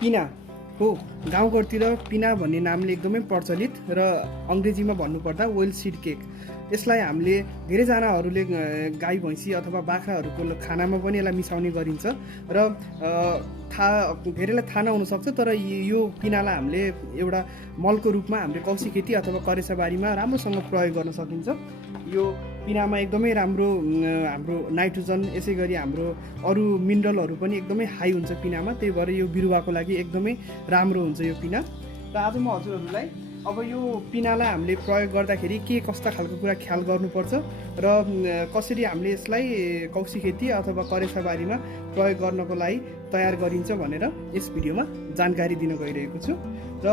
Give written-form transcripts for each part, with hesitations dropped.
पिना हो गाउँघरतिर पिना भन्ने नामले एकदमै प्रचलित र अङ्ग्रेजीमा भन्नुपर्दा ओइल सिड केक। यसलाई हामीले धेरैजनाहरूले गाई भैँसी अथवा बाख्राहरूको खानामा पनि यसलाई मिसाउने गरिन्छ र धेरैलाई थाहा नहुनसक्छ, तर यो पिनालाई हामीले एउटा मलको रूपमा हामीले कौसी खेती अथवा करेसाबारीमा राम्रोसँग प्रयोग गर्न सकिन्छ। यो पिनामा एकदमै राम्रो हाम्रो नाइट्रोजन, यसै गरी हाम्रो अरू मिनरलहरू पनि एकदमै हाई हुन्छ पिनामा, त्यही भएर यो बिरुवाको लागि एकदमै राम्रो हुन्छ यो पिना। र आज म हजुरहरूलाई अब यो पिनालाई हामीले प्रयोग गर्दाखेरि के कस्ता खालको कुरा ख्याल गर्नुपर्छ र कसरी हामीले यसलाई कौसी खेती अथवा करेसाबारीमा प्रयोग गर्नको लागि तयार गरिन्छ भनेर यस भिडियोमा जानकारी दिन गइरहेको छु। र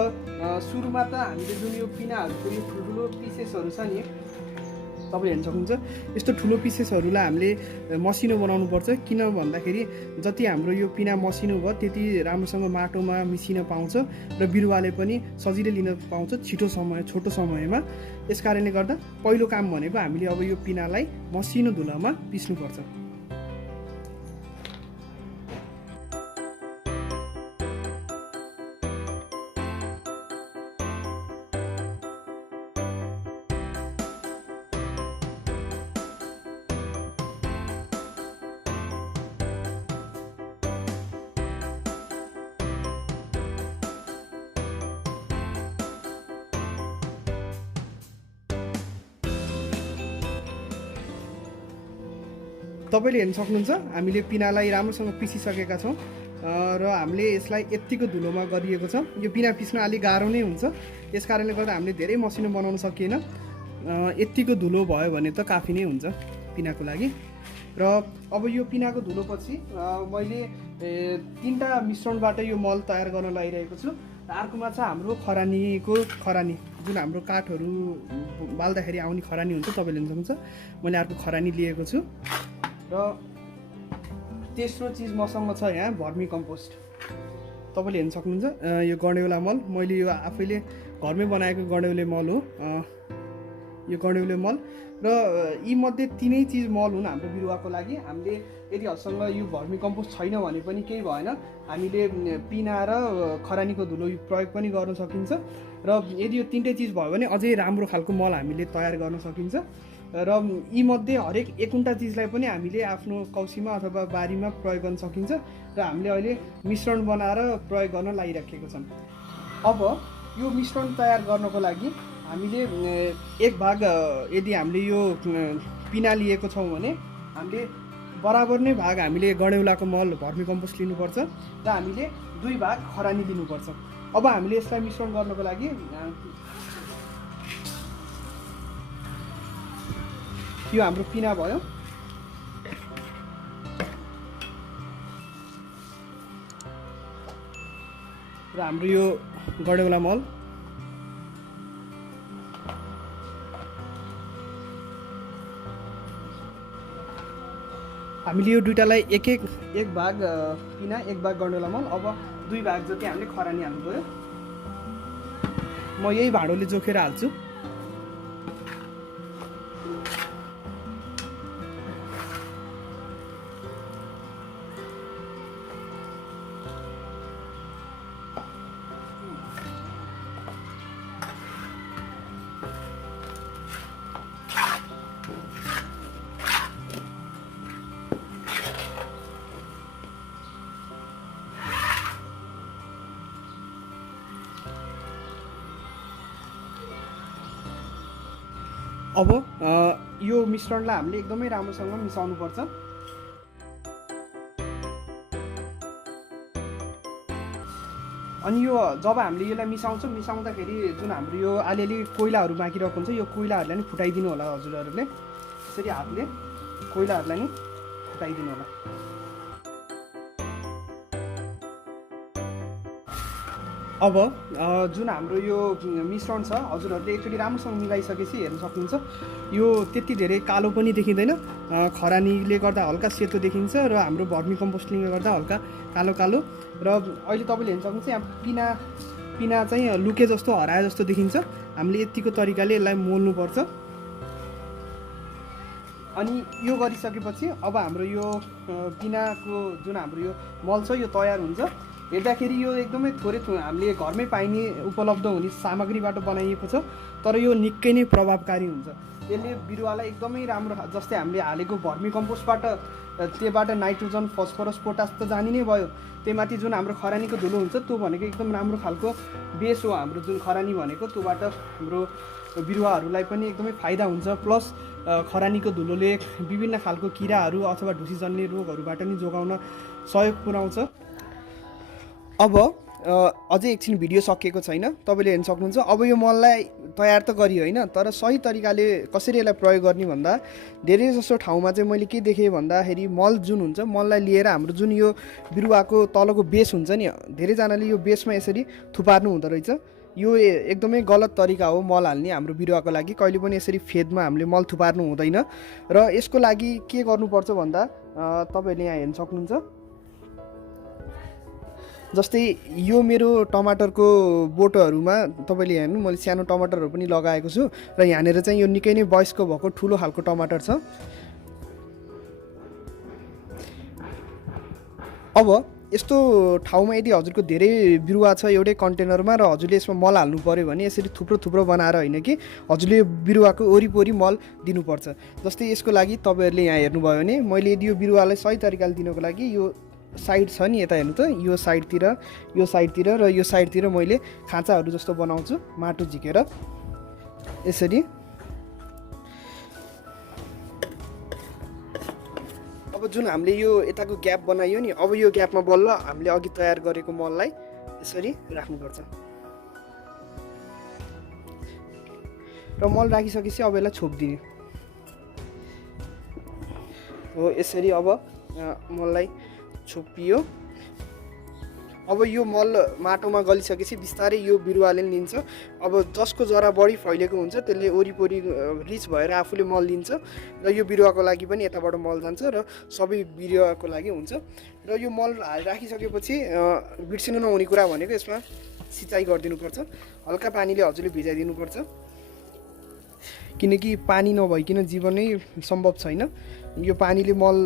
सुरुमा त हामीले जुन यो पिनाहरूको यो ठुलो पिसेसहरू छ नि, तपाईले हेर्न सक्नुहुन्छ, यस्तो ठुलो पिसेसहरूलाई हामीले मसिनो बनाउनुपर्छ। किन भन्दाखेरि जति हाम्रो यो पिना मसिनो भयो त्यति राम्रोसँग माटोमा मिसिन पाउँछ र बिरुवाले पनि सजिलै लिन पाउँछ छोटो समयमा। यस कारणले गर्दा पहिलो काम भनेको हामीले अब यो पिनालाई मसिनो धुलोमा पिस्नुपर्छ। तपाईले हेर्न सक्नुहुन्छ हामीले पिनालाई राम्रोसँग पिसिसकेका छौँ र हामीले यसलाई यत्तिको धुलोमा गरिएको छ। यो पिना पिस्न अलिक गाह्रो नै हुन्छ, यस कारणले गर्दा हामीले धेरै मसिनो बनाउन सकिएन। यत्तिको धुलो भयो भने त काफी नै हुन्छ पिनाको लागि। र अब यो पिनाको धुलोपछि मैले 3टा मिश्रणबाट यो मल तयार गर्न लागिरहेको छु। अर्कोमा छ हाम्रो खरानी, जुन हाम्रो काठहरू बाल्दाखेरि आउने खरानी हुन्छ, तपाईँले हेर्न सक्नुहुन्छ मैले अर्को खरानी लिएको छु। र तेस्रो चिज मसँग छ यहाँ भर्मी कम्पोस्ट। तपाईँले हेर्न सक्नुहुन्छ यो गडेउला मल, मैले यो आफैले घरमै बनाएको गडेउले मल हो यो गडेउले मल। र यी मध्ये 3नै चिज मल हुन् हाम्रो बिरुवाको लागि। हामीले यदि हजुरसँग यो भर्मी कम्पोस्ट छैन भने पनि केही भएन, हामीले पिना र खरानीको धुलो प्रयोग पनि गर्न सकिन्छ। र यदि यो 3टै चिज भयो भने अझै राम्रो खालको मल हामीले तयार गर्न सकिन्छ। र यी मध्ये हरेक 1 चिजलाई पनि हामीले आफ्नो कौसीमा अथवा बारीमा प्रयोग गर्न सकिन्छ। र हामीले अहिले मिश्रण बनाएर प्रयोग गर्न लागिराखेको छौँ। अब यो मिश्रण तयार गर्नको लागि हामीले 1 भाग यदि हामीले यो पिना लिएको छौँ भने हामीले बराबर नै भाग हामीले गडेउलाको मल भर्मी कम्पोस्ट लिनुपर्छ र हामीले 2 भाग खरानी लिनुपर्छ। अब हामीले यसलाई मिश्रण गर्नको लागि यो हाम्रो पिना भयो, र हाम्रो यो गडेउला मल, हामीले यो दुईटालाई एक भाग पिना 1 भाग गडेउला मल, अब 2 भाग जति हामीले खरानी हाल्नु पऱ्यो। म यही भाँडोले जोखेर हाल्छु। अब यो मिश्रणलाई हामीले एकदमै राम्रोसँग मिसाउनुपर्छ। अनि यो जब हामीले यसलाई मिसाउँदाखेरि जुन हाम्रो यो अलिअलि कोइलाहरू बाँकी रहेको हुन्छ, यो कोइलाहरूलाई नि फुटाइदिनु होला हजुरहरूले। यसरी हातले कोइलाहरूलाई नि फुटाइदिनु होला। अब जुन हाम्रो यो मिश्रण छ हजुरहरूले एकचोटि राम्रोसँग मिलाइसकेपछि हेर्न सक्नुहुन्छ यो त्यति धेरै कालो पनि देखिँदैन। खरानीले गर्दा हल्का सेतो देखिन्छ र हाम्रो भर्मी कम्पोस्टिङले गर्दा हल्का कालो कालो। र अहिले तपाईँले हेर्न सक्नुहुन्छ यहाँ पिना चाहिँ लुके जस्तो हराए जस्तो देखिन्छ। हामीले यतिको तरिकाले यसलाई मोल्नुपर्छ। अनि यो गरिसकेपछि अब हाम्रो यो पिनाको जुन हाम्रो यो मल छ यो तयार हुन्छ। हेर्दाखेरि यो एकदमै थोरै हामीले घरमै पाइने उपलब्ध हुने सामग्रीबाट बनाइएको छ, तर यो निकै नै प्रभावकारी हुन्छ। यसले बिरुवालाई एकदमै राम्रो, जस्तै हामीले हालेको भर्मी कम्पोस्टबाट त्योबाट नाइट्रोजन, फस्फरस, पोटास त जानी नै भयो। त्यहीमाथि जुन हाम्रो खरानीको धुलो हुन्छ त्यो भनेको एकदम राम्रो खालको बेस हो। हाम्रो जुन खरानी भनेको त्योबाट हाम्रो बिरुवाहरूलाई पनि एकदमै फाइदा हुन्छ। प्लस खरानीको धुलोले विभिन्न खालको किराहरू अथवा ढुसीजन्य रोगहरूबाट नि जोगाउन सहयोग पुर्याउँछ। अब अझै एकछिन भिडियो सकिएको छैन, तपाईँले हेर्न सक्नुहुन्छ। अब यो मललाई तयार त गरियो होइन, तर सही तरिकाले कसरी यसलाई प्रयोग गर्ने भन्दा धेरै जसो ठाउँमा चाहिँ मैले के देखेँ भन्दाखेरि मल जुन हुन्छ, मललाई लिएर हाम्रो जुन यो बिरुवाको तलको बेस हुन्छ नि, धेरैजनाले यो बेसमा यसरी थुपार्नु हुँदो रहेछ। यो एकदमै गलत तरिका हो मल हाल्ने हाम्रो बिरुवाको लागि। कहिले पनि यसरी फेदमा हामीले मल थुपार्नु हुँदैन। र यसको लागि के गर्नुपर्छ भन्दा तपाईँहरूले यहाँ हेर्न सक्नुहुन्छ, जस्तै यो मेरो टमाटरको बोटोहरूमा तपाईँले हेर्नु, मैले सानो टमाटरहरू पनि लगाएको छु र यहाँनिर चाहिँ यो निकै नै वयस्क भएको ठुलो खालको टमाटर छ। अब यस्तो ठाउँमा यदि हजुरको धेरै बिरुवा छ एउटै कन्टेनरमा र हजुरले यसमा मल हाल्नु पऱ्यो भने यसरी थुप्रो थुप्रो बनाएर होइन कि हजुरले बिरुवाको वरिपरि मल दिनुपर्छ। जस्तै यसको लागि तपाईँहरूले यहाँ हेर्नुभयो भने मैले यदि यो बिरुवालाई सही तरिकाले दिनको लागि यो साइड छ नि, यता हेर्नु त, यो साइडतिर र यो साइडतिर मैले खाँचाहरू जस्तो बनाउँछु माटो झिकेर यसरी। अब जुन हामीले यो यताको ग्याप बनायो नि, अब यो ग्यापमा बल्ल हामीले अघि तयार गरेको मललाई यसरी राख्नुपर्छ। र मल राखिसकेपछि अब यसलाई छोपिदिने हो यसरी। अब मललाई छोपियो। अब यो मल माटोमा गलिसकेपछि बिस्तारै यो बिरुवाले लिन्छ। अब जसको जरा बढी फैलेको हुन्छ त्यसले वरिपरि रिच भएर आफूले मल लिन्छ र यो बिरुवाको लागि पनि यताबाट मल जान्छ र सबै बिरुवाको लागि हुन्छ। र यो मल राखिसकेपछि बिर्सिनु नहुने कुरा भनेको यसमा सिँचाइ गरिदिनुपर्छ। हल्का पानीले हजुरले भिजाइदिनुपर्छ, किनकि पानी नभइकन जीवनै सम्भव छैन। यो पानीले मल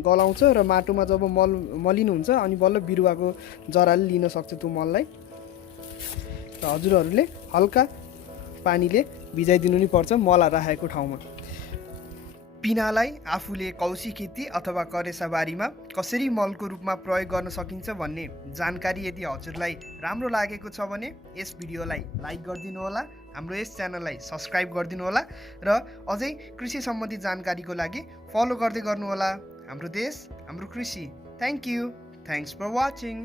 गलाउँछ र माटोमा जब मलिन हुन्छ अनि बल्ल बिरुवाको जराले लिन सक्छ त्यो मललाई। र हजुरहरूले हल्का पानीले भिजाइदिनु नै पर्छ मल राखेको ठाउँमा। पिनालाई आफूले कौशी खेती अथवा करेसा बारीमा कसरी मलको रूपमा प्रयोग गर्न सकिन्छ भन्ने जानकारी यदि हजुरलाई राम्रो लागेको छ भने यस भिडियोलाई लाइक गरिदिनु होला, हाम्रो यस च्यानललाई सब्सक्राइब गरिदिनु होला र अझै कृषि सम्बन्धी जानकारीको लागि फलो गर्दै गर्नुहोला। हाम्रो देश, हाम्रो कृषि। Thank you. Thanks for watching.